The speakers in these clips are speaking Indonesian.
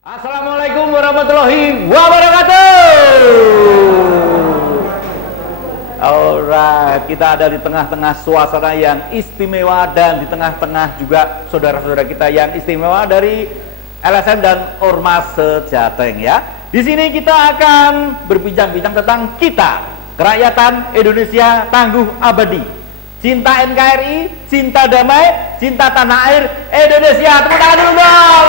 Assalamualaikum warahmatullahi wabarakatuh. Alright, kita ada di tengah-tengah suasana yang istimewa dan di tengah-tengah juga saudara-saudara kita yang istimewa dari LSM dan Ormas Sejateng ya. Di sini kita akan berbincang-bincang tentang kita, kerakyatan Indonesia tangguh abadi. Cinta NKRI, cinta damai, cinta tanah air Indonesia. Tepuk tangan dulu dong.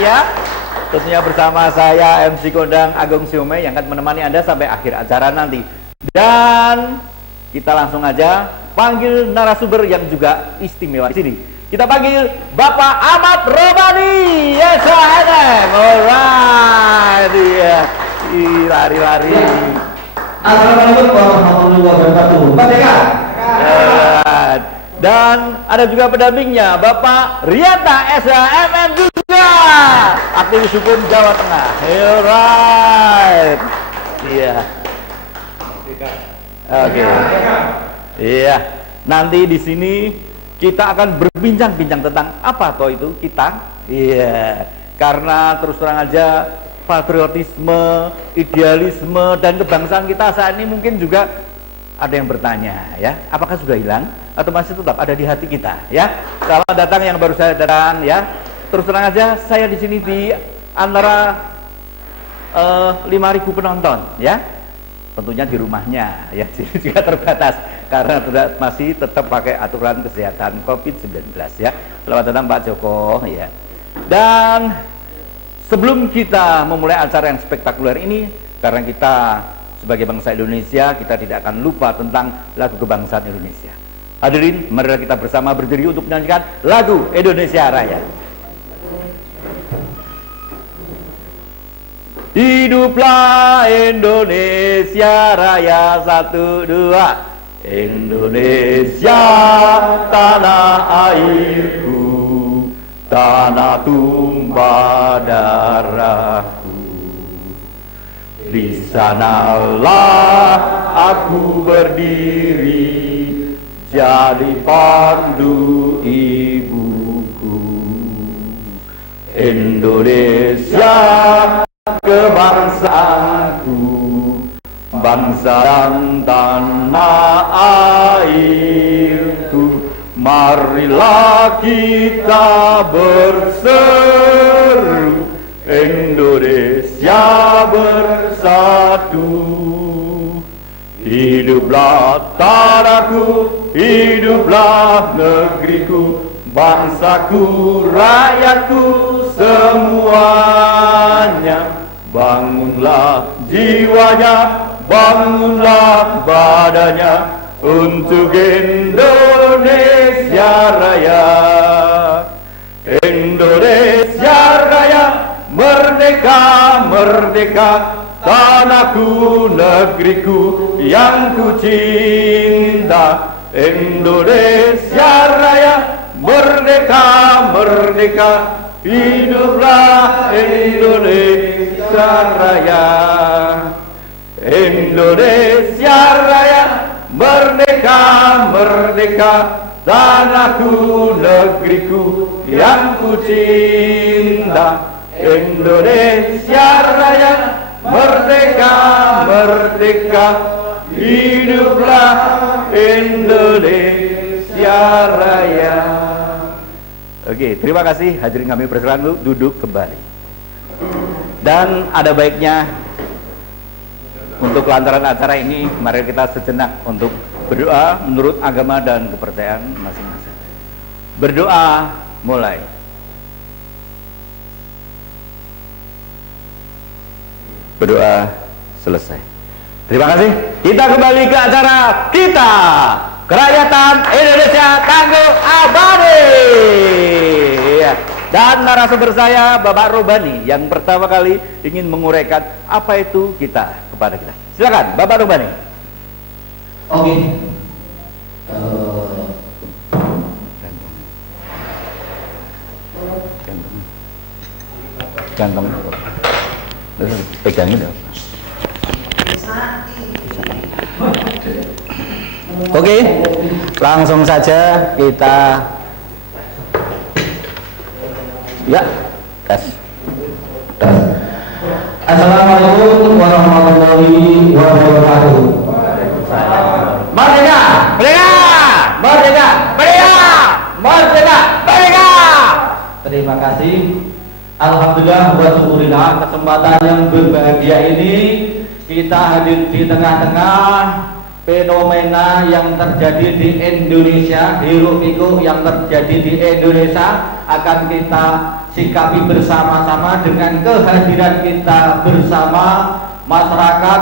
Ya, tentunya bersama saya MC Kondang Agung Siome yang akan menemani Anda sampai akhir acara nanti. Dan kita langsung aja panggil narasumber yang juga istimewa di sini. Kita panggil Bapak Ahmad Robani. Yes, alright. Iya, lari-lari. Assalamualaikum warahmatullahi wabarakatuh. Merdeka. Dan ada juga pendampingnya Bapak Rianta SHMM juga, aktivis hukum Jawa Tengah. Alright. Iya. Oke. Iya. Nanti di sini kita akan berbincang-bincang tentang apa toh itu kita. Iya. Karena terus terang aja patriotisme, idealisme, dan kebangsaan kita saat ini mungkin juga ada yang bertanya ya, apakah sudah hilang atau masih tetap ada di hati kita ya. Selamat datang yang baru saya datang ya. Terus terang aja saya di sini di antara 5.000 penonton ya. Tentunya di rumahnya ya, jadi juga terbatas karena masih tetap pakai aturan kesehatan COVID-19 ya. Selamat datang Pak Joko ya. Dan sebelum kita memulai acara yang spektakuler ini, karena kita sebagai bangsa Indonesia, kita tidak akan lupa tentang lagu kebangsaan Indonesia. Hadirin, mari kita bersama berdiri untuk menyanyikan lagu Indonesia Raya. Hiduplah Indonesia Raya, 1, 2. Indonesia tanah airku, tanah tumpah darahku. Di sanalah aku berdiri, jadi pandu ibuku. Indonesia kebangsaanku, bangsa dan tanah airku. Marilah kita berseru, Indonesia bersatu. Hiduplah tanahku, hiduplah negeriku, bangsaku, rakyatku semuanya. Bangunlah jiwanya, bangunlah badannya untuk Indonesia Raya. Indonesia Raya, merdeka, merdeka, tanahku, negeriku yang ku cinta. Indonesia Raya, merdeka, merdeka, hiduplah Indonesia Raya. Indonesia Raya, merdeka, merdeka, tanahku, negeriku yang ku cinta. Indonesia Raya, merdeka, merdeka, hiduplah Indonesia Raya. Oke, terima kasih. Hadirin kami persilakan duduk kembali. Dan ada baiknya untuk lantaran acara ini, mari kita sejenak untuk berdoa menurut agama dan kepercayaan masing-masing. Berdoa mulai. Berdoa selesai. Terima kasih. Kita kembali ke acara kita, kerakyatan Indonesia tangguh abadi. Ya. Dan narasumber saya Bapak Robani yang pertama kali ingin menguraikan apa itu kita kepada kita. Silakan Bapak Robani. Oke. Ganteng. Pegangin dong. Oke, langsung saja kita ya Tes. Assalamualaikum warahmatullahi wabarakatuh. Merdeka! Merdeka! Merdeka! Merdeka! Merdeka! Merdeka! Terima kasih. Alhamdulillah wa syukurillah, kesempatan yang berbahagia ini kita hadir di tengah-tengah fenomena yang terjadi di Indonesia, hiruk-pikuk yang terjadi di Indonesia akan kita sikapi bersama-sama dengan kehadiran kita bersama masyarakat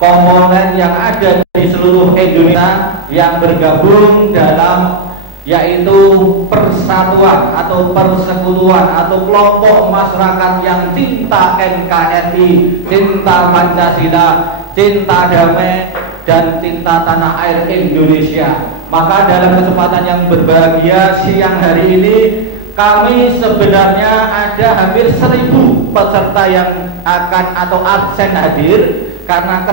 komponen yang ada di seluruh Indonesia yang bergabung dalam yaitu persatuan atau persekutuan atau kelompok masyarakat yang cinta NKRI, cinta Pancasila, cinta damai dan cinta tanah air Indonesia. Maka dalam kesempatan yang berbahagia siang hari ini kami sebenarnya ada hampir 1.000 peserta yang akan atau absen hadir karena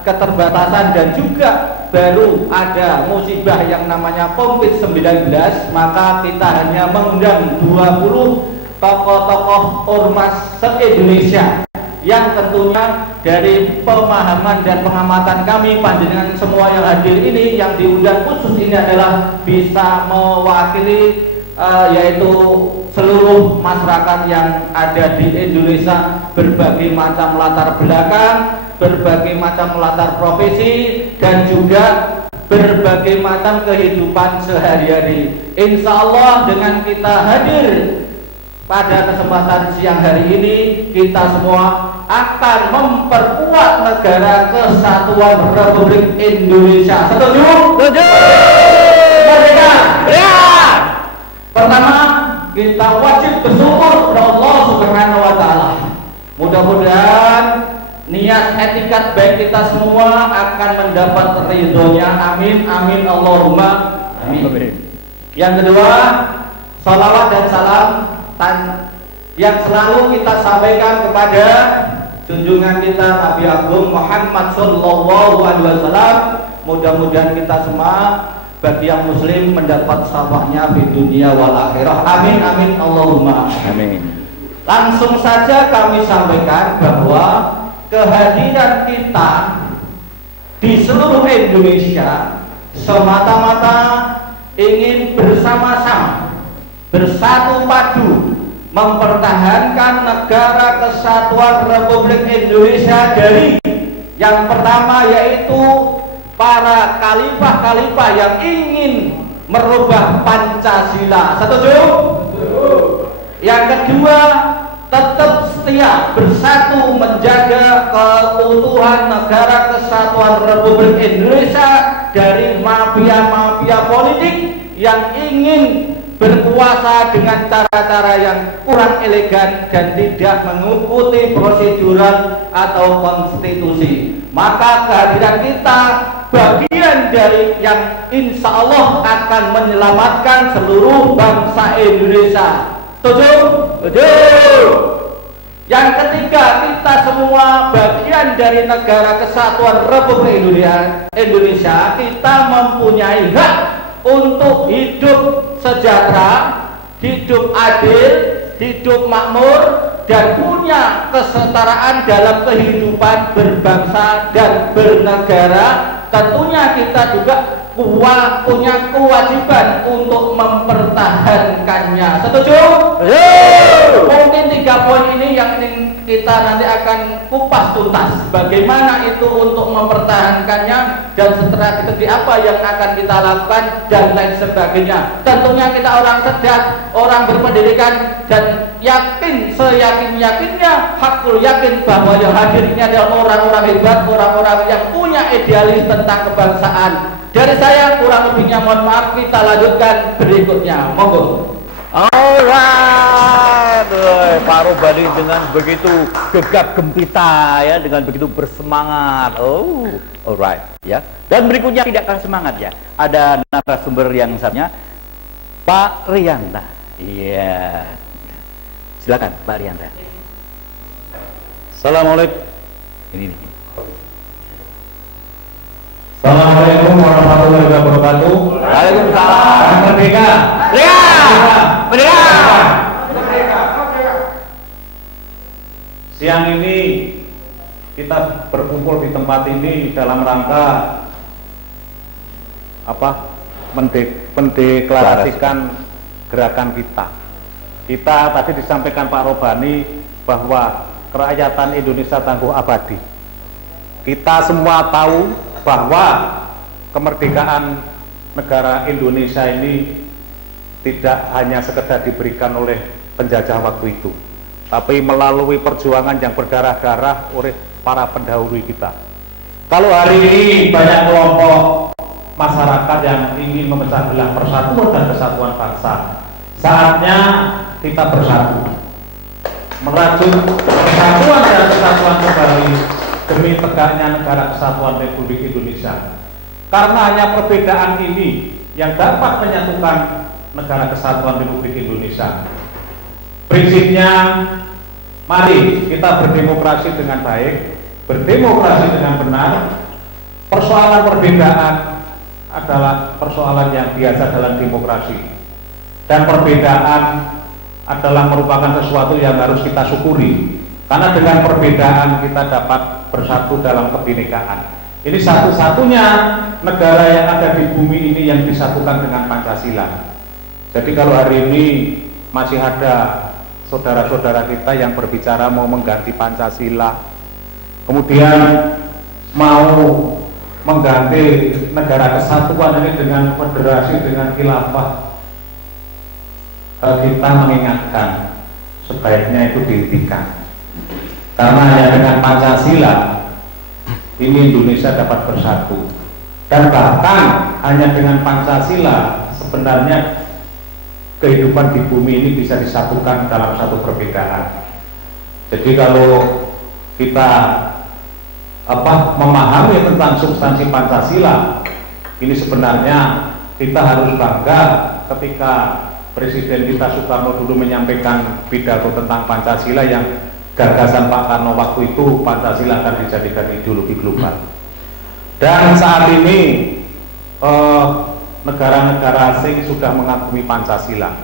keterbatasan dan juga baru ada musibah yang namanya COVID-19, maka kita hanya mengundang 20 tokoh-tokoh ormas se-Indonesia yang tentunya dari pemahaman dan pengamatan kami panjenengan semua yang hadir ini yang diundang khusus ini adalah bisa mewakili yaitu seluruh masyarakat yang ada di Indonesia, berbagai macam latar belakang, berbagai macam latar profesi dan juga berbagai macam kehidupan sehari-hari. Insya Allah dengan kita hadir pada kesempatan siang hari ini, kita semua akan memperkuat negara kesatuan Republik Indonesia. Setuju? Setuju! Merdeka! Ya! Pertama, kita wajib bersyukur kepada Allah Subhanahu wa Ta'ala. Mudah-mudahan niat etikat baik kita semua akan mendapat ridhonya. Amin, amin, Allahumma amin. Yang kedua, salawat dan salam yang selalu kita sampaikan kepada junjungan kita Nabi Agung Muhammad Sallallahu Alaihi Wasallam. Mudah-mudahan kita semua bagi yang muslim mendapat syafaatnya di dunia wal akhirah. Amin, amin, Allahumma Amin. Langsung saja kami sampaikan bahwa kehadiran kita di seluruh Indonesia semata-mata ingin bersama-sama bersatu padu mempertahankan negara kesatuan Republik Indonesia dari yang pertama yaitu para khalifah-khalifah yang ingin merubah Pancasila. Setuju? Yang kedua, tetap setia bersatu menjaga keutuhan negara kesatuan Republik Indonesia dari mafia-mafia politik yang ingin berkuasa dengan cara-cara yang kurang elegan dan tidak mengikuti prosedural atau konstitusi. Maka kehadiran kita bagian dari yang insya Allah akan menyelamatkan seluruh bangsa Indonesia. Setuju? Setuju. Yang ketiga, kita semua bagian dari negara kesatuan Republik Indonesia. Kita mempunyai hak untuk hidup sejahtera, hidup adil, hidup makmur, dan punya kesetaraan dalam kehidupan berbangsa dan bernegara. Tentunya kita juga punya kewajiban untuk mempertahankannya. Setuju? Mungkin 3 poin ini yang ingin kita nanti akan kupas tuntas. Bagaimana itu untuk mempertahankannya dan setelah itu apa yang akan kita lakukan dan lain sebagainya. Tentunya kita orang cerdas, orang berpendidikan dan yakin seyakin-yakinnya, hakul yakin bahwa yang hadir ini adalah orang-orang hebat, orang-orang yang punya idealis tentang kebangsaan. Dari saya kurang lebihnya mohon maaf, kita lanjutkan berikutnya. Monggo. Alright, Pak Robani dengan begitu gegap gempita ya, dengan begitu bersemangat. Oh, alright ya. Dan berikutnya tidak akan semangat ya. Ada narasumber yang satunya, Pak Rianta. Iya. Silakan Pak Rianta. Assalamualaikum. Ini. Assalamualaikum warahmatullahi wabarakatuh. Waalaikumsalam. Merdeka. Merdeka. Merdeka. Merdeka. Siang ini kita berkumpul di tempat ini dalam rangka mendeklarasikan gerakan kita. Kita tadi disampaikan Pak Robani bahwa kerakyatan Indonesia tangguh abadi. Kita semua tahu bahwa kemerdekaan negara Indonesia ini tidak hanya sekedar diberikan oleh penjajah waktu itu, tapi melalui perjuangan yang berdarah-darah oleh para pendahulu kita. Kalau hari ini banyak kelompok masyarakat yang ingin memecah belah persatuan dan kesatuan bangsa, saatnya kita bersatu, merajut persatuan dan kesatuan kembali demi tegaknya negara kesatuan Republik Indonesia. Karena hanya perbedaan ini yang dapat menyatukan negara kesatuan Republik Indonesia. Prinsipnya, mari kita berdemokrasi dengan baik, berdemokrasi dengan benar. Persoalan perbedaan adalah persoalan yang biasa dalam demokrasi, dan perbedaan adalah merupakan sesuatu yang harus kita syukuri, karena dengan perbedaan kita dapat bersatu dalam kebinekaan. Ini satu-satunya negara yang ada di bumi ini yang disatukan dengan Pancasila. Jadi kalau hari ini masih ada saudara-saudara kita yang berbicara mau mengganti Pancasila, kemudian mau mengganti negara kesatuan ini dengan federasi, dengan khilafah, kita mengingatkan sebaiknya itu dihentikan. Karena hanya dengan Pancasila ini Indonesia dapat bersatu, dan bahkan hanya dengan Pancasila sebenarnya kehidupan di bumi ini bisa disatukan dalam satu perbedaan. Jadi kalau kita memahami tentang substansi Pancasila, ini sebenarnya kita harus bangga ketika Presiden kita Soekarno dulu menyampaikan pidato tentang Pancasila yang gagasan Pak Karno waktu itu Pancasila akan dijadikan ideologi global. Dan saat ini negara-negara asing sudah mengagumi Pancasila.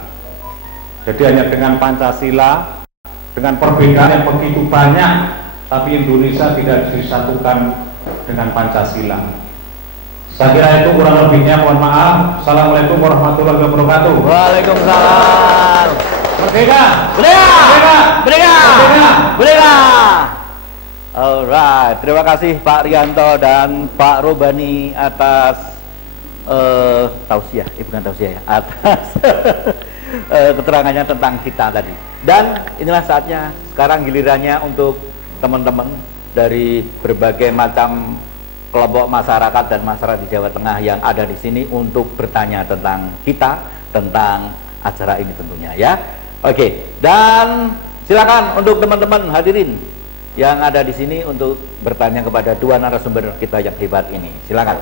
Jadi hanya dengan Pancasila, dengan perbedaan yang begitu banyak, tapi Indonesia tidak disatukan dengan Pancasila. Saya kira itu kurang lebihnya, mohon maaf. Assalamualaikum warahmatullahi wabarakatuh. Waalaikumsalam. Merdeka! Merdeka! Merdeka! Merdeka! Merdeka! Merdeka! Alright, terima kasih Pak Rianto dan Pak Robani atas tausiah, bukan tausiah ya, atas keterangannya tentang kita tadi. Dan inilah saatnya sekarang gilirannya untuk teman-teman dari berbagai macam kelompok masyarakat dan masyarakat di Jawa Tengah yang ada di sini untuk bertanya tentang kita, tentang acara ini tentunya ya. Oke, dan silakan untuk teman-teman hadirin yang ada di sini untuk bertanya kepada dua narasumber kita yang hebat ini. Silakan.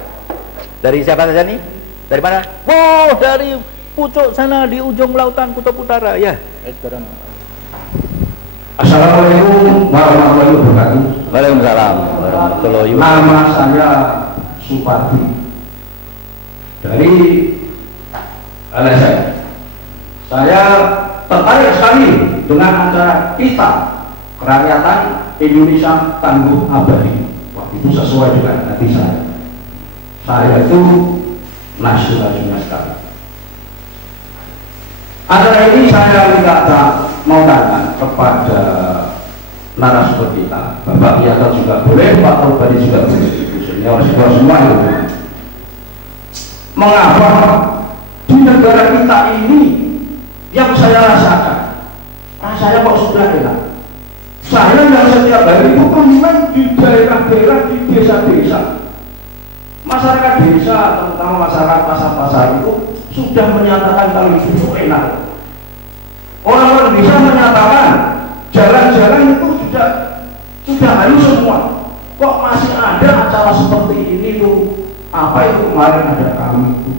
Dari siapa saja nih? Dari mana? Oh, dari pucuk sana di ujung lautan Kutub Utara ya. Assalamualaikum warahmatullahi wabarakatuh. Waalaikumsalam warahmatullahi wabarakatuh. Nama saya Supardi dari LSM. Saya tertarik sekali dengan acara kita, kerakyatan Indonesia tangguh abadi. Wah, itu sesuai dengan hati saya. Saya itu nasionalis sekali. Acara ini saya mau tanya kepada narasumber kita, Bapak Rianto juga boleh, Pak Robani juga boleh, senior semua itu. Mengapa di negara kita ini yang saya rasakan, rasanya kok sudah enak. Saya yang setiap hari itu main di daerah-daerah, di desa-desa. Masyarakat desa, terutama masyarakat pasar-pasar itu sudah menyatakan kalau itu enak. Orang-orang desa menyatakan jalan-jalan itu sudah halus semua. Kok masih ada acara seperti ini tuh? Apa itu kemarin ada kami itu?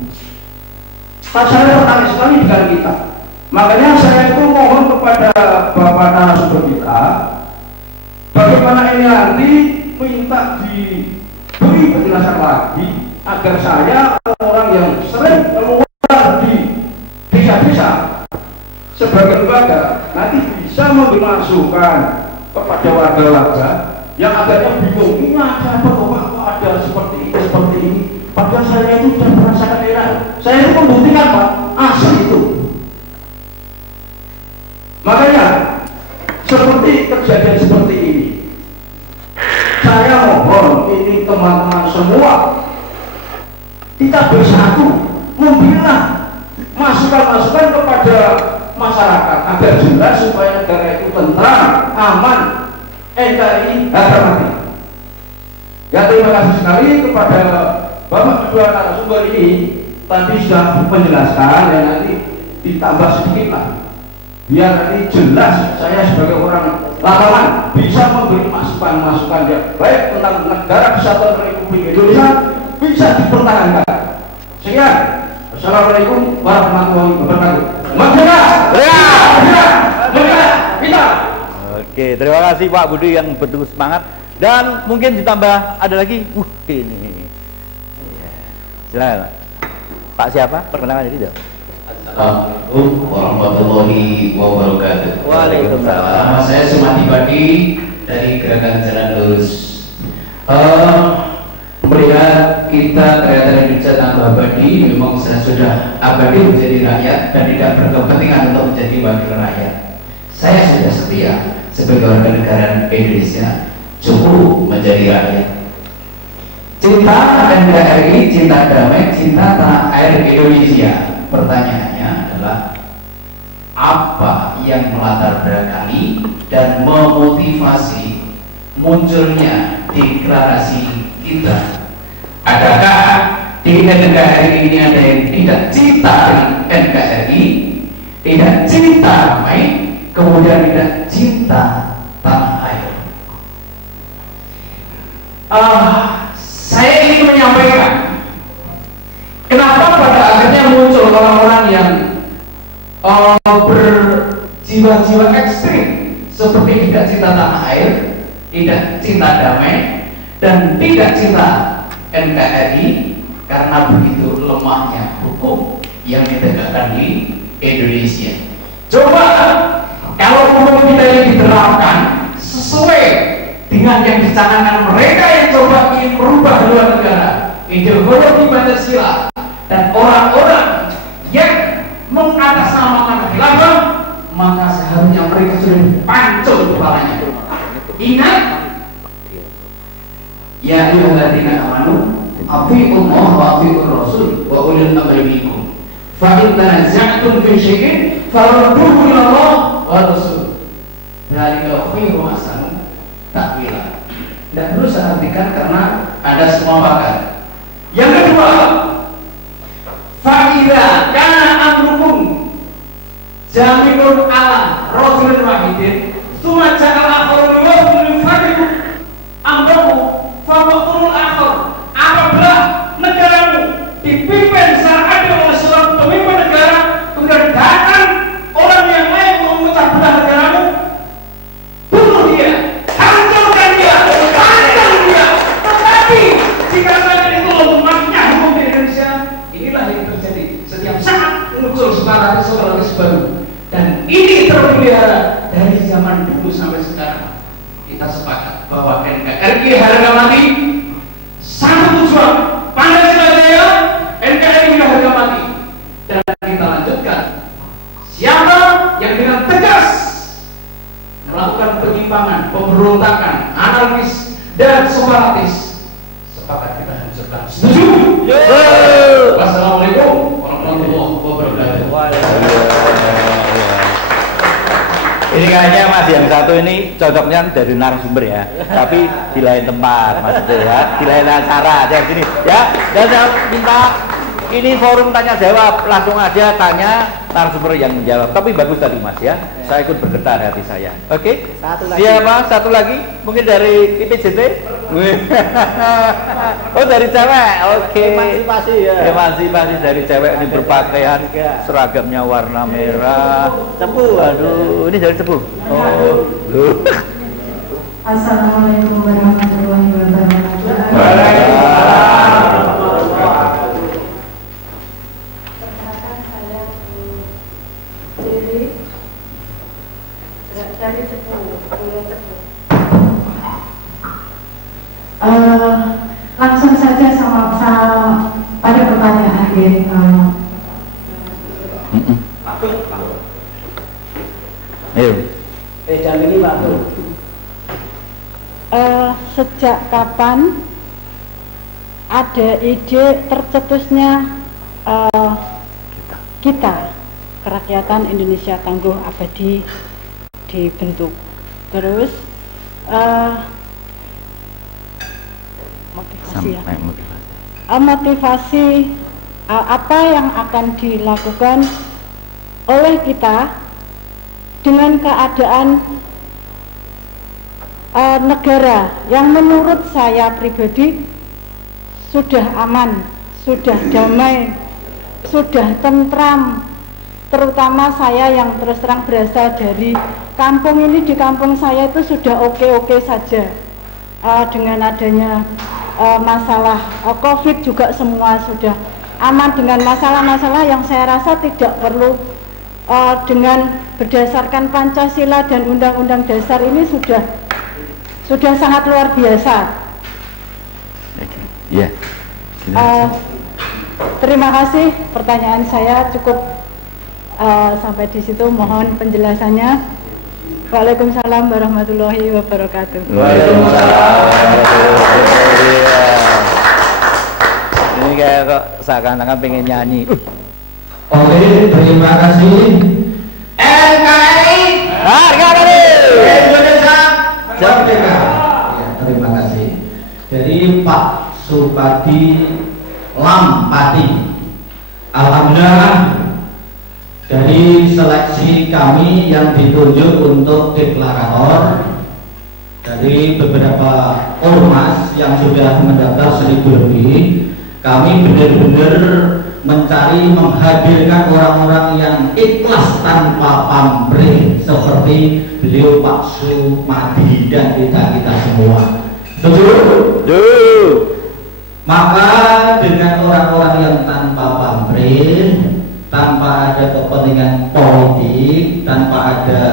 Saya tertarik sekali dengan kita. Makanya saya itu mohon kepada Bapak narasumber kita, bagaimana ini nanti minta diberi penjelasan lagi agar saya orang yang sering keluar di desa-desa sebagai lembaga nanti bisa memberi masukan kepada warga-warga yang agaknya bingung, ini ada apa kok ada seperti ini. Padahal saya itu sudah merasakan era. Saya itu membuktikan Pak, asli itu. Makanya seperti kejadian seperti ini, saya mohon ini teman-teman semua kita bersatu membina masukan-masukan kepada masyarakat agar jelas supaya negara itu tentram, aman, NKRI harga mati. Ya, terima kasih sekali kepada Bapak kedua narasumber ini, tadi sudah menjelaskan dan nanti ditambah sedikit lah biar nanti jelas saya sebagai orang lapangan bisa memberi masukan-masukan yang baik tentang negara kesatuan Republik Indonesia bisa dipertahankan. Sekian, assalamualaikum warahmatullahi wabarakatuh. Merdeka! Merdeka! Kita! Oke, terima kasih Pak Budi yang betul semangat. Dan mungkin ditambah ada lagi. Ini. Silakan. Pak siapa? Perkenalkan diri dong. Assalamualaikum warahmatullahi wabarakatuh. Waalaikumsalam. Nama saya Sumati Badi dari Gerakan Jalan Lurus. Melihat kita Kerajaan Indonesia Tangguh Abadi memang sudah abadi menjadi rakyat dan tidak berkepentingan untuk menjadi wakil rakyat. Saya sudah setia sebagai warga negara Indonesia, cukup menjadi rakyat. Cinta NKRI, cinta damai, cinta tanah air Indonesia. Pertanyaannya adalah apa yang melatar belakangi dan memotivasi munculnya deklarasi kita? Adakah di NKRI ini ada yang tidak cinta dengan NKRI, tidak cinta damai, kemudian tidak cinta tanah air? Saya ingin menyampaikan kenapa pada akhirnya muncul orang-orang yang berjiwa-jiwa ekstrim seperti tidak cinta tanah air, tidak cinta damai, dan tidak cinta NKRI karena begitu lemahnya hukum yang ditegakkan di Indonesia. Coba kalau hukum kita ini diterapkan sesuai dengan yang dicanangkan mereka yang coba ingin merubah haluan negara, ideologi Pancasila, dan orang-orang yang mengatasnamakan khilafah, maka seharusnya mereka sudah dipancung kepalanya. Ingat, ya ayyuhalladzina amanu athi'ullaha wa athi'ur rasul wa ulil amri minkum fa in tanaza'tum fi syai'in farudduhu ila Allah wa rasul. Dzalika khairu ahsanu ta'wila. Tidak perlu saya artikan karena ada semua pakar. Yang kedua, fa'idha kana amrukum jaminun ala rajulin wahidin summa ja'al akharun wa yufarriqu amrahu faqtul akhar. Apabila negaramu dipimpin secara adil oleh seorang pemimpin negara, kemudian datang orang yang lain memecah belah negaramu, bunuh dia, hancurkan dia, tangkap dia. Tetapi jika kalian itu lemahnya hukum di Indonesia, inilah yang terjadi setiap saat muncul separatis baru, dan ini terpelihara dari zaman dulu sampai sekarang. Kita sepakat bahwa NKRI harga mati, satu tujuan Pancasila Jaya, NKRI harga mati, dan kita lanjutkan. Siapa yang dengan tegas melakukan penyimpangan, pemberontakan, anarkis dan separatis, sepakat kita hancurkan. Setuju? Wassalamualaikum warahmatullahi wabarakatuh. Ini kayaknya Mas yang satu ini cocoknya dari narasumber ya, tapi di lain tempat maksudnya ya, di lain acara aja sini ya. Dan saya minta ini forum tanya jawab, langsung aja tanya narasumber yang menjawab. Tapi bagus tadi Mas ya, saya ikut bergetar hati saya. Oke? Satu lagi. Siapa? Satu lagi? Mungkin dari IPJT? Oh dari cewek, oke. Emansipasi ya. Emansipasi dari cewek ini berpakaian seragamnya warna merah. Cepu. Aduh, ini dari Cepu. Oh, loh. Assalamualaikum warahmatullahi wabarakatuh. Perkenalkan saya Bu Siri dari Langsung saja sama pada pertanyaan sejak kapan ada ide tercetusnya kita Kerakyatan Indonesia Tangguh Abadi dibentuk? Terus motivasi apa yang akan dilakukan oleh kita dengan keadaan negara yang menurut saya pribadi sudah aman, sudah damai, sudah tentram. Terutama saya yang terus terang berasal dari kampung ini, di kampung saya itu sudah oke-oke saja. Dengan adanya masalah COVID juga semua sudah aman, dengan masalah-masalah yang saya rasa tidak perlu dengan berdasarkan Pancasila dan Undang-Undang Dasar ini sudah sangat luar biasa. Ya. Terima kasih, pertanyaan saya cukup sampai di situ. Mohon penjelasannya. Waalaikumsalam warahmatullahi wabarakatuh. Ini kayak kok seakan-akan pengen nyanyi. Oke, terima kasih. NKRI Indonesia Merdeka. Ya, terima kasih. Jadi Pak Supadi Lampati, alhamdulillah dari seleksi kami yang ditunjuk untuk deklarator dari beberapa ormas yang sudah mendaftar 1000 lebih, kami benar-benar mencari menghadirkan orang-orang yang ikhlas tanpa pamrih seperti beliau Pak Supadi dan kita semua. Betul? Maka dengan orang-orang yang tanpa pamrih, tanpa ada kepentingan politik, tanpa ada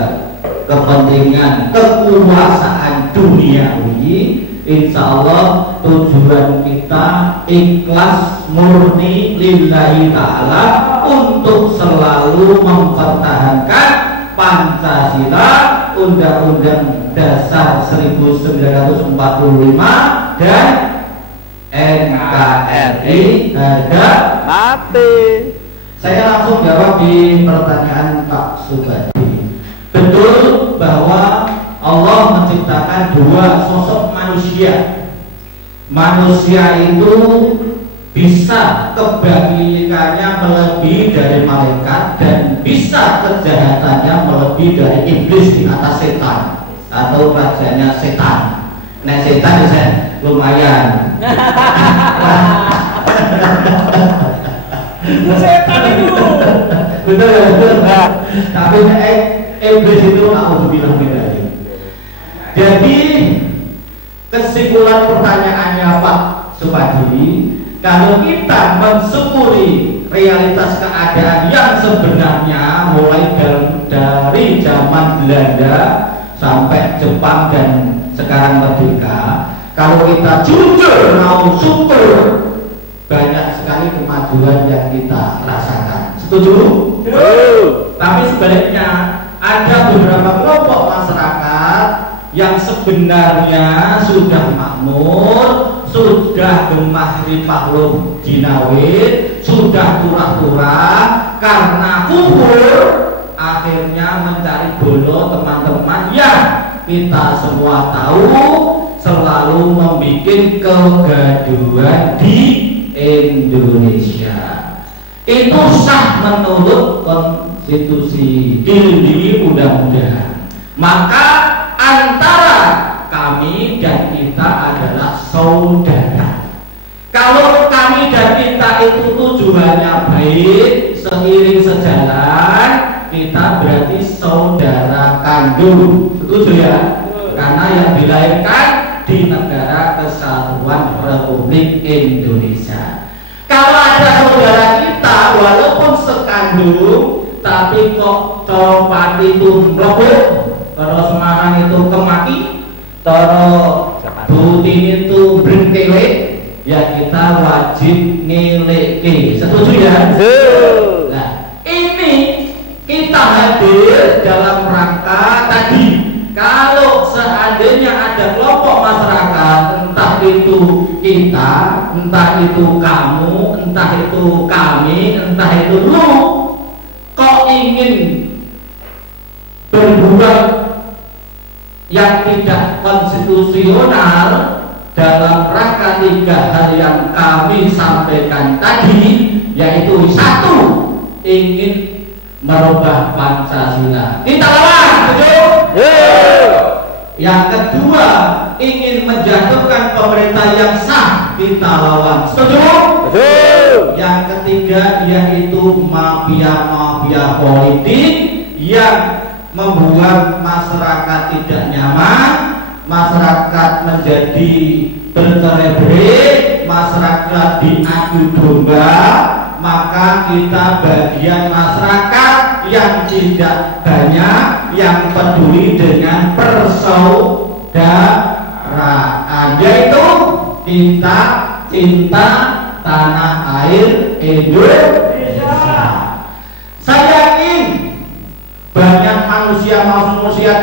kepentingan kekuasaan duniawi, insya Allah tujuan kita ikhlas murni lillahi ta'ala untuk selalu mempertahankan Pancasila, Undang-Undang Dasar 1945 dan NKRI harga mati. Saya langsung jawab di pertanyaan Pak Supadi. Betul bahwa Allah menciptakan dua sosok manusia. Manusia itu bisa kebaikannya melebihi dari malaikat dan bisa kejahatannya melebihi dari iblis di atas setan atau rajanya setan. Nah, setan bisa lumayan. Setan itu. Betul. Tapi iblis itu alhamdulillah beda. Jadi kesimpulan pertanyaannya Pak Supadi, kalau kita mensyukuri realitas keadaan yang sebenarnya mulai dari zaman Belanda sampai Jepang dan sekarang merdeka, kalau kita jujur mau syukur, banyak sekali kemajuan yang kita rasakan. Setuju? Tapi sebaliknya ada beberapa kelompok masyarakat yang sebenarnya sudah makmur, sudah gemah ripahlum jinawit, sudah turah-turah karena kufur, akhirnya mencari bolo teman-teman yang kita semua tahu selalu membuat kegaduhan di Indonesia. Itu sah menurut konstitusi di undang-undang. Maka antara kami dan kita adalah saudara. Kalau kami dan kita itu tujuannya baik, seiring sejalan, kita berarti saudara kandung. Setuju ya? Karena yang dilahirkan di Negara Kesatuan Republik Indonesia. Kalau ada saudara kita walaupun sekandung, tapi kok copati itu melebur, terus Semarang itu Kemaki, terus Butin itu Brengkewe, ya kita wajib nilai. Setuju ya? Nah, ini kita hadir dalam rangka tadi. Kalau seandainya ada kelompok masyarakat, entah itu kita, entah itu kamu, entah itu kami, entah itu lu, kok ingin berbuat yang tidak konstitusional dalam rangka 3 hal yang kami sampaikan tadi, yaitu 1, ingin merubah Pancasila. Kita lawan, betul? Yang kedua, ingin menjatuhkan pemerintah yang sah. Kita lawan, setuju? Yang ketiga, yaitu mafia-mafia politik yang membuat masyarakat tidak nyaman, masyarakat menjadi bercerai-berai, masyarakat diadu domba. Maka kita bagian masyarakat yang tidak banyak yang peduli dengan persaudaraan, yaitu kita cinta tanah air Indonesia. Saya yakin banyak manusia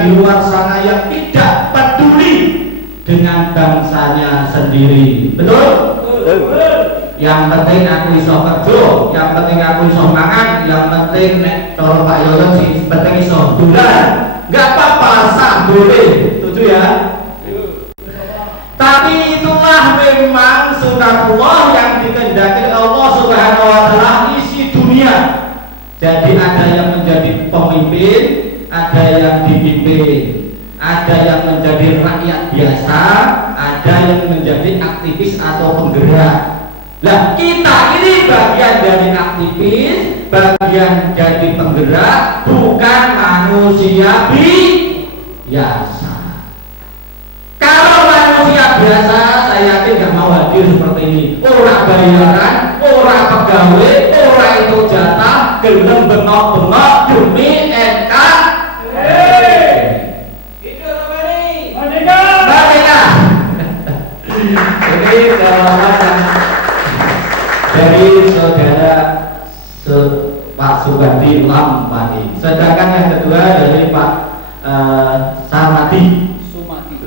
di luar sana yang tidak peduli dengan bangsanya sendiri. Betul? Yang penting aku iso kerja, yang penting aku iso mangan, yang penting nek cara Pak Yoyo sih penting iso dolan. Enggak apa-apa, sah boleh. Setuju ya? Tapi itulah memang sunatullah yang dikehendaki Allah Subhanahu wa taala isi dunia. Jadi ada yang menjadi pemimpin, ada yang dipimpin, ada yang menjadi rakyat biasa, ada yang menjadi aktivis atau penggerak. Lah kita ini bagian dari aktivis, bagian dari penggerak, bukan manusia biasa. Kalau manusia biasa, saya yakin nggak mau hadir seperti ini. Orang bayaran, orang pegawai, orang itu jatah, gelem bengok-bengok demi NK. Merdeka. Ini jawaban dari saudara Pak Subandi Lampani. Sedangkan yang kedua dari Pak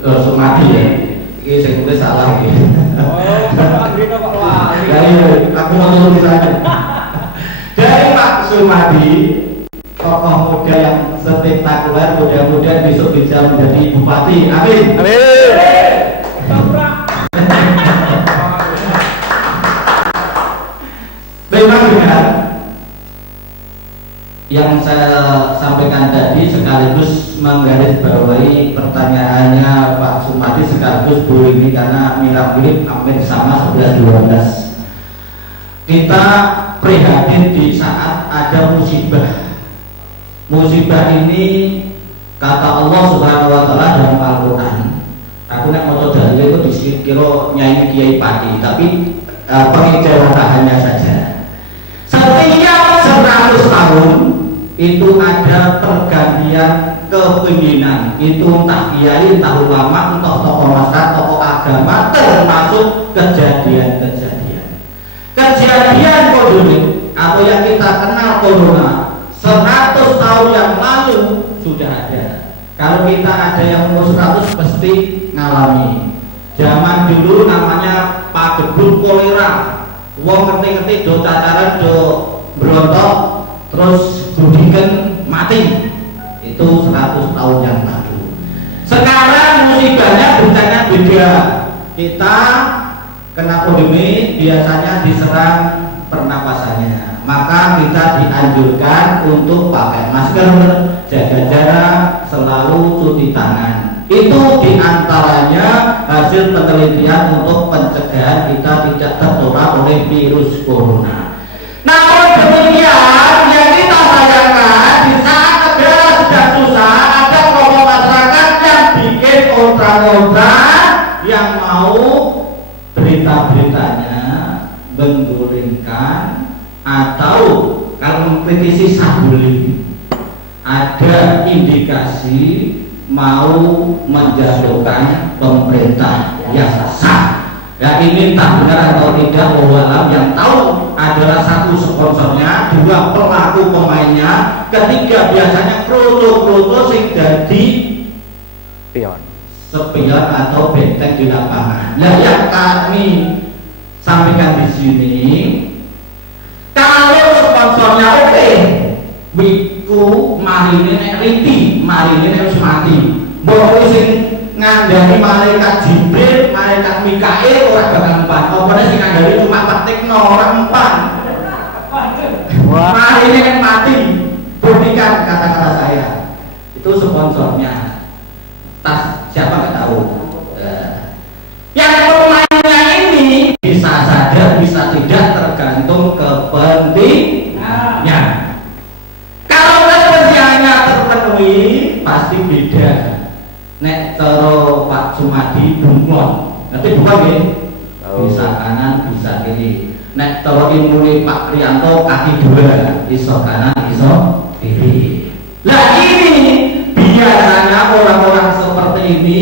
Sumati ya. Ini saya salah ya. Aku mau tulisannya. Dari Pak Sumati, tokoh muda yang spektakuler, mudah-mudahan besok bisa menjadi bupati. Amin. Memang benar yang saya sampaikan tadi, sekaligus menggarisbawahi pertanyaannya Pak Sumati, sekaligus Bu ini karena mirip-mirip hampir sama 11-12. Kita prihatin di saat ada musibah. Musibah ini kata Allah Subhanahu wa taala dalam Al-Qur'an. Aku nak mau dalil itu dikira nyanyi Kiai Pati, tapi pengejawatannya saja. Setiap 100 tahun itu ada pergantian kepemimpinan, itu entah kiai, entah ulama, entah tokoh masyarakat, tokoh agama, termasuk kejadian pandemi atau yang kita kenal corona 100 tahun yang lalu sudah ada. Kalau kita ada yang umur 100 pasti ngalami. Zaman dulu namanya pagebluk kolera. Wong ngerti-ngerti do tataran do berontok terus budikan mati. Itu 100 tahun yang lalu. Sekarang musibahnya bencana beda. Kita kena pandemi biasanya diserang pernapasannya. Maka kita dianjurkan untuk pakai masker, jaga jarak, selalu cuci tangan. Itu diantaranya hasil penelitian untuk pencegahan kita tidak tertular oleh virus corona. Namun demikian, yang kita sayangkan di saat negara sedang susah, ada kelompok masyarakat yang bikin kontra-kontra yang mau berita-beritanya menggulingkan atau kalau mengkritisi sabuling. Ada indikasi mau menjatuhkan pemerintah yang sah. Ya ini tak benar atau tidak, wawalam yang tahu adalah satu sponsornya, dua pelaku pemainnya, ketiga biasanya kroto-kroto sing jadi Pion. sepion atau benteng di lapangan. Nah yang kami sampaikan di sini, kalau sponsornya oke, wiku marine nek riti, marine nek wis mati. Mbok sing ngandani malaikat Jibril, malaikat Mikail ora bakal empan. Opone sing ngandani cuma petikno ora empan. Marine kan mati. Buktikan kata-kata saya. Itu sponsornya. Tas siapa nggak tahu. Yang pemainnya ini bisa saja, bisa tidak, tergantung kepentingannya. Kalau kepentingannya terpenuhi, pasti beda. Nek tero Pak Sumadi bunglon, nanti bukan ya? Bisa kanan, bisa kiri. Nek tero imuni Pak Kriyanto kaki dua, iso kanan, iso kiri. Nah ini biasanya orang-orang seperti ini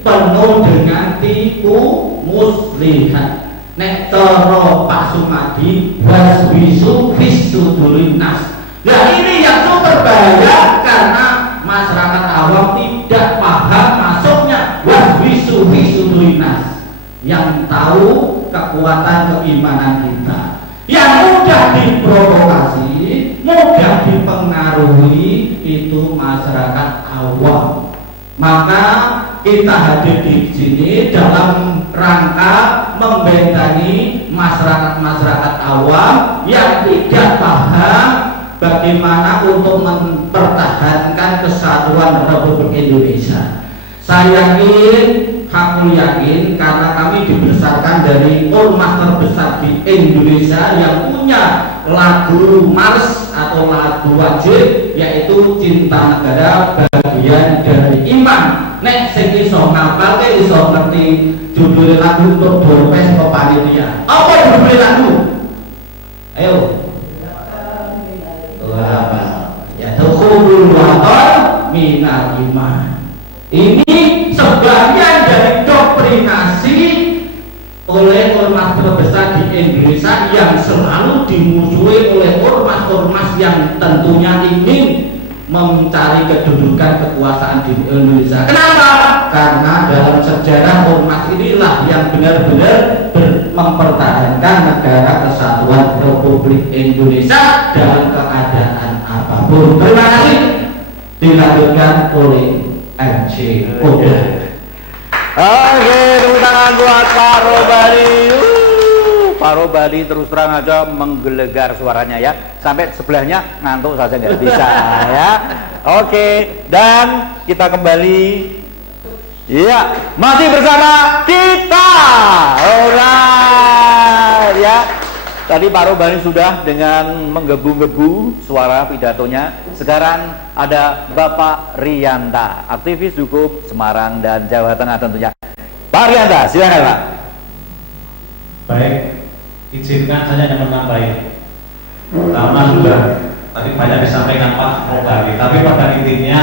penuh dengan tipu muslihat. Nek tero Pak Sumadi waswisu fisudurinas. Nah ini yang super bahaya karena masyarakat awam tidak paham masuknya waswisu fisudurinas, yang tahu kekuatan keimanan kita, yang mudah diprovokasi, mudah dipengaruhi itu masyarakat awam. Maka kita hadir di sini dalam rangka membentengi masyarakat awam yang tidak paham bagaimana untuk mempertahankan kesatuan Republik Indonesia. Saya aku yakin karena kami dibesarkan dari ormas terbesar di Indonesia yang punya lagu mars atau lagu wajib, yaitu cinta negara bagian dari iman. Nek sing iso ngapalke, iso ngerti judul lagu untuk dorpes atau panitia. Apa judul lagu? Ayo. Apa? Ya tukhulul waton minal iman. Ini sebagian dari doktrinasi oleh ormas terbesar di Indonesia yang selalu dimusuhi oleh ormas-ormas yang tentunya ingin mencari kedudukan kekuasaan di Indonesia. Kenapa? Karena dalam sejarah ormas inilah yang benar-benar mempertahankan negara kesatuan Republik Indonesia dalam keadaan apapun. Terima kasih. Dilanjutkan oleh MC Oda. Oke, tepuk tangan buat Pak Robani. Pak Robani terus terang aja menggelegar suaranya ya, sampai sebelahnya ngantuk saja nggak bisa ya. Oke, dan kita kembali. Iya, masih bersama kita. Alright ya. Tadi Pak Robani sudah dengan menggebu-gebu suara pidatonya. Sekarang ada Bapak Riyanta, aktivis hukum Semarang dan Jawa Tengah tentunya. Pak Riyanta, silakan Pak. Baik, izinkan saya yang menambahi. Karena sudah tadi banyak disampaikan Pak Robani, tapi pada intinya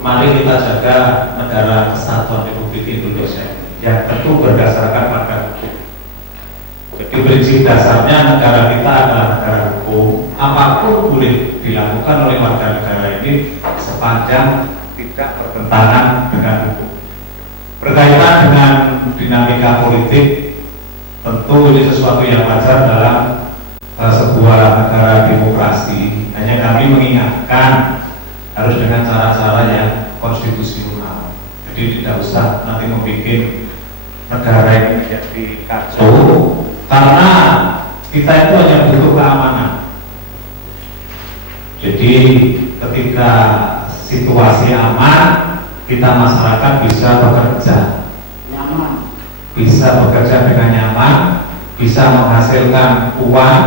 mari kita jaga negara kesatuan Republik Indonesia yang tentu berdasarkan pada hukum. Jadi prinsip dasarnya negara kita adalah negara hukum. Apapun boleh dilakukan oleh warga negara ini sepanjang tidak bertentangan dengan hukum. Berkaitan dengan dinamika politik, tentu ini sesuatu yang wajar dalam sebuah negara demokrasi. Hanya kami mengingatkan harus dengan cara-cara yang konstitusional. Jadi tidak usah nanti membuat negara ini menjadi kacau. Karena kita itu hanya butuh keamanan. Jadi ketika situasi aman, kita masyarakat bisa bekerja nyaman, bisa bekerja dengan nyaman, bisa menghasilkan uang.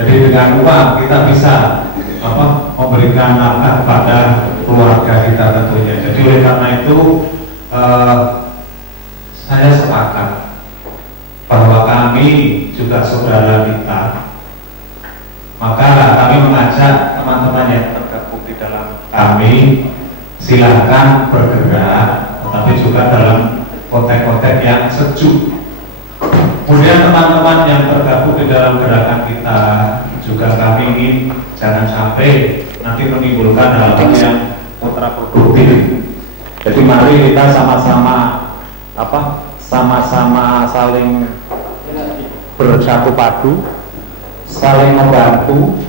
Jadi dengan uang kita bisa memberikan nafkah kepada keluarga kita tentunya. Jadi oleh karena itu saya sepakat bahwa kami juga saudara kita, maka kami mengajak teman-teman yang tergabung di dalam kami silahkan bergerak, tetapi juga dalam konteks-konteks yang sejuk. Kemudian teman-teman yang tergabung di dalam gerakan kita juga kami ingin jangan sampai nanti menimbulkan hal-hal yang kontraproduktif. Jadi mari kita sama-sama sama-sama saling bersatu padu, saling membantu,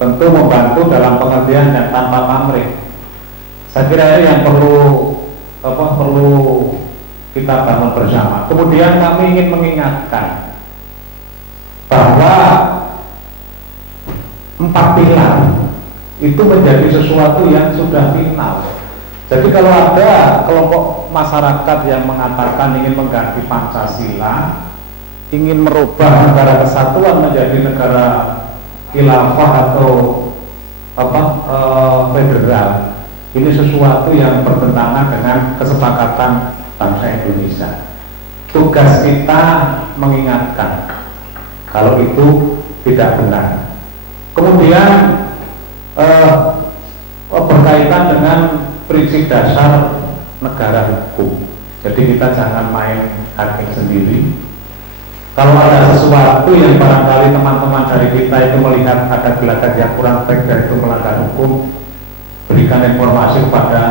tentu membantu dalam pengertian dan tanpa pamrih. Saya kira ini yang perlu kita bangun bersama. Kemudian kami ingin mengingatkan bahwa 4 pilar itu menjadi sesuatu yang sudah final. Jadi kalau ada kelompok masyarakat yang mengatakan ingin mengganti Pancasila, ingin merubah negara kesatuan menjadi negara khilafah atau federal, ini sesuatu yang bertentangan dengan kesepakatan bangsa Indonesia. Tugas kita mengingatkan kalau itu tidak benar. Kemudian berkaitan dengan prinsip dasar negara hukum. Jadi kita jangan main hakim sendiri. Kalau ada sesuatu yang barangkali teman-teman dari kita itu melihat ada gelagat yang kurang baik dan itu melanggar hukum, berikan informasi kepada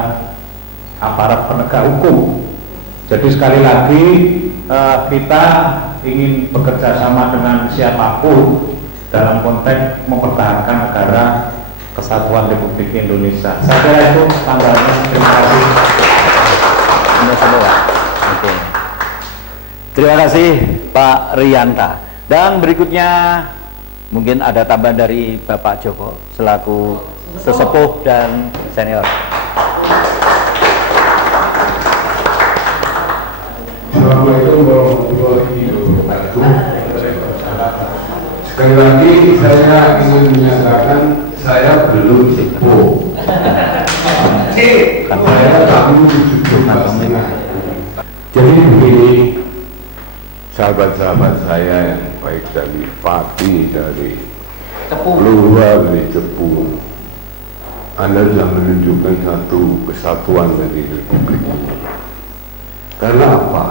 aparat penegak hukum. Jadi sekali lagi kita ingin bekerja sama dengan siapapun dalam konteks mempertahankan negara Kesatuan Republik Indonesia. Saya kira itu tambahannya. Terima kasih. Oke. Terima kasih Pak Riyanta. Dan berikutnya mungkin ada tambahan dari Bapak Joko selaku sesepuh dan senior. Assalamualaikum warahmatullahi wabarakatuh. Sekali lagi saya ingin menyatakan saya belum sepuh. Saya tamu jadi begini, sahabat-sahabat saya yang baik dari Pati, dari Luar, dari Cepu, Anda sudah menunjukkan satu kesatuan dari Republik ini. Karena apa?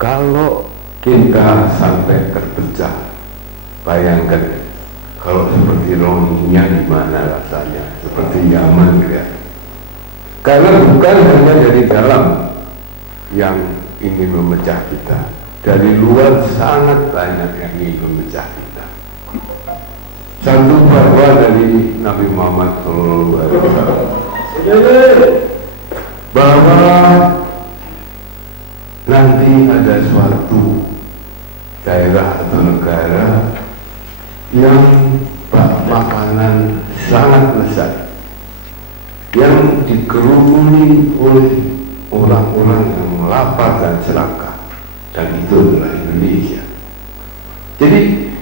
Kalau kita sampai terpecah, bayangkan kalau seperti Rohingya gimana rasanya, seperti Yaman ya. Karena bukan hanya dari dalam yang ingin memecah kita, dari luar sangat banyak yang ingin memecah kita. Satu fatwa dari Nabi Muhammad SAW bahwa nanti ada suatu daerah atau negara yang makanan sangat lezat, yang dikerumuni oleh orang-orang yang lapar dan celaka, dan itu adalah Indonesia. Jadi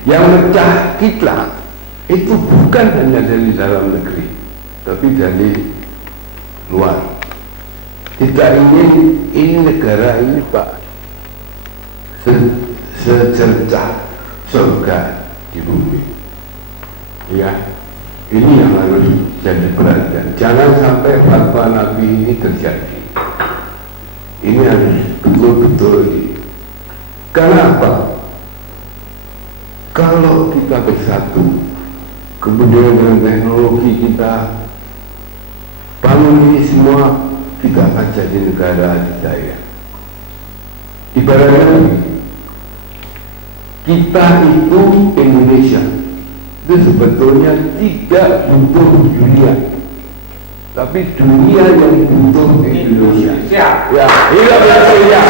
yang mecah kita itu bukan hanya dari dalam negeri, tapi dari luar. Kita ingin ini negara ini Pak secercah surga di bumi. Ya, ini yang harus jadi perhatian. Jangan sampai fatwa Nabi ini terjadi. Ini harus betul-betul. Karena apa? Kalau kita bersatu, kemudian dengan teknologi kita bangun ini semua, kita akan jadi negara adidaya. Ibaratnya kita itu Indonesia itu sebetulnya tidak butuh dunia, tapi dunia yang butuh Indonesia. Ya, iya betul ya.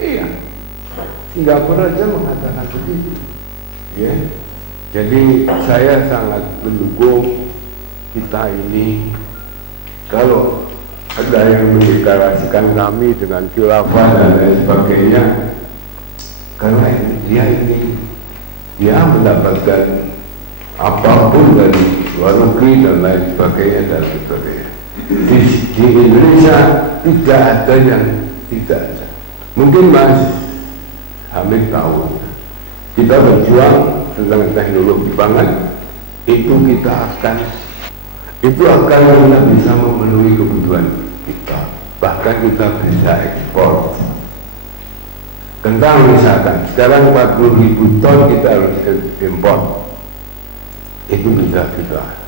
Iya. Singapura aja mengatakan begitu. Ya. Jadi saya sangat mendukung kita ini. Kalau ada yang mendeklarasikan kami dengan khilafah dan lain sebagainya, karena dia mendapatkan apapun dari luar negeri dan lain sebagainya dan sebagainya. Di Indonesia tidak ada yang tidak ada. Mungkin Mas Hamid tahu, kita berjuang tentang teknologi pangan, itu kita akan itu akan kita bisa memenuhi kebutuhan kita, bahkan kita bisa ekspor. Kentang misalkan sekarang 40.000 ton kita harus impor, itu bisa kita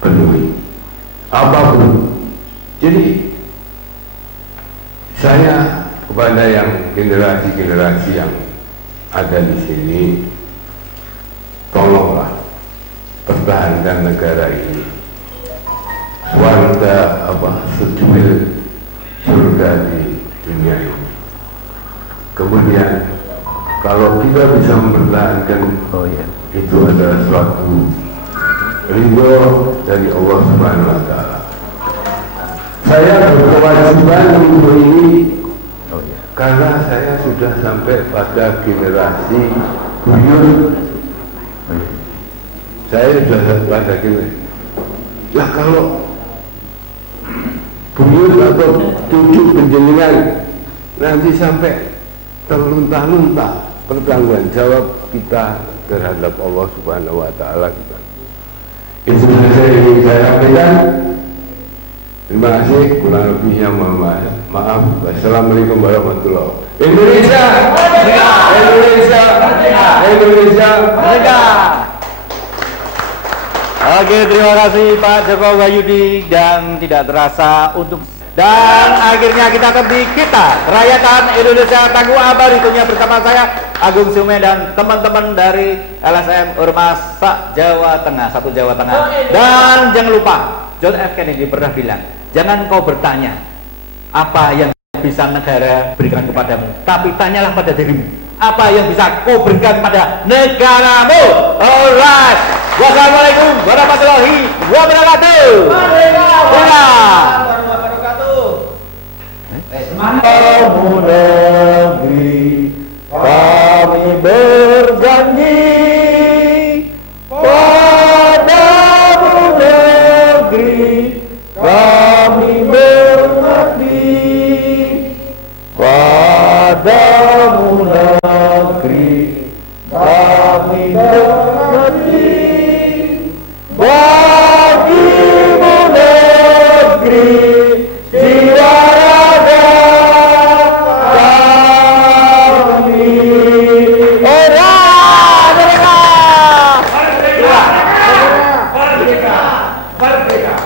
penuhi apapun. Jadi saya kepada yang generasi-generasi yang ada di sini, tolonglah pertahankan negara ini. Warga secuil surga di dunia ini. Kemudian kalau kita bisa mempertahankan, itu adalah suatu ridho dari Allah Subhanahu Wa Taala. Saya berkewajiban untuk ini karena saya sudah sampai pada generasi buyut. Saya sudah pada generasi. Lah kalau buyut atau cucu penjenengan nanti sampai terlunta-lunta pertanggungan jawab kita terhadap Allah Subhanahu Wa Taala kita. Itu saja yang ingin saya sampaikan. Terima kasih, kurang lebihnya maaf. Wassalamualaikum warahmatullahi wabarakatuh. Indonesia, Indonesia, Indonesia, Merdeka. Oke, terima kasih Pak Joko Wahyudi, dan tidak terasa untuk akhirnya kita kembali rayakan Indonesia Tangguh Abadi tentunya bersama saya Agung Sume dan teman-teman dari LSM Ormas Jawa Tengah, satu Jawa Tengah. Dan jangan lupa, John F. Kennedy pernah bilang, jangan kau bertanya apa yang bisa negara berikan kepadamu, tapi tanyalah pada dirimu, apa yang bisa kau berikan pada negaramu. Alright, wassalamualaikum warahmatullahi wabarakatuh. Kamu negeri, kami berjanji padamu negeri, kami berbakti padamu negeri, kami berbakti bagimu negeri, jiwa raga kami. Ora merdeka, Merdeka.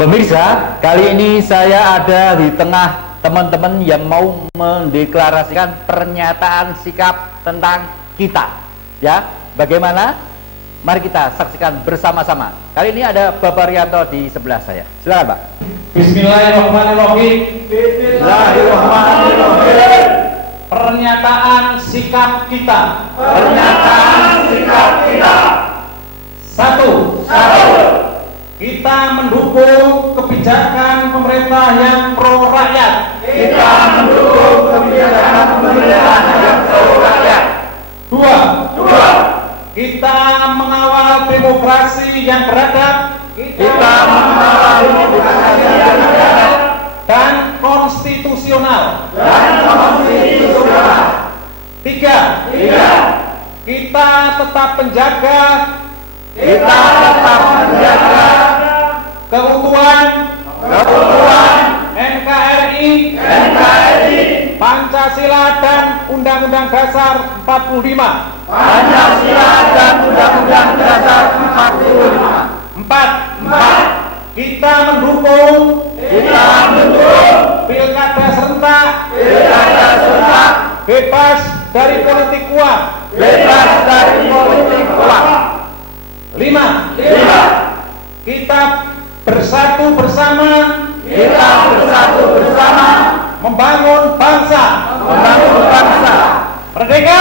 Pemirsa, kali ini saya ada di tengah teman-teman yang mau mendeklarasikan pernyataan sikap tentang kita. Ya, bagaimana? Mari kita saksikan bersama-sama. Kali ini ada Bapak Rianto di sebelah saya. Silakan, Pak. Bismillahirrahmanirrahim. Bismillahirrahmanirrahim. Pernyataan sikap kita. Pernyataan sikap kita. Satu. Kita mendukung kebijakan pemerintah yang pro rakyat. Kita mendukung kebijakan pemerintah yang pro rakyat. Dua. Kita mengawal demokrasi yang beradab. Kita mengawal demokrasi yang beradab dan konstitusional. Tiga. Kita tetap menjaga keutuhan NKRI, Pancasila dan Undang-Undang Dasar 45. Empat. Kita mendukung pilkada serentak bebas dari politik uang. Lima. Kita bersatu bersama membangun bangsa. Merdeka.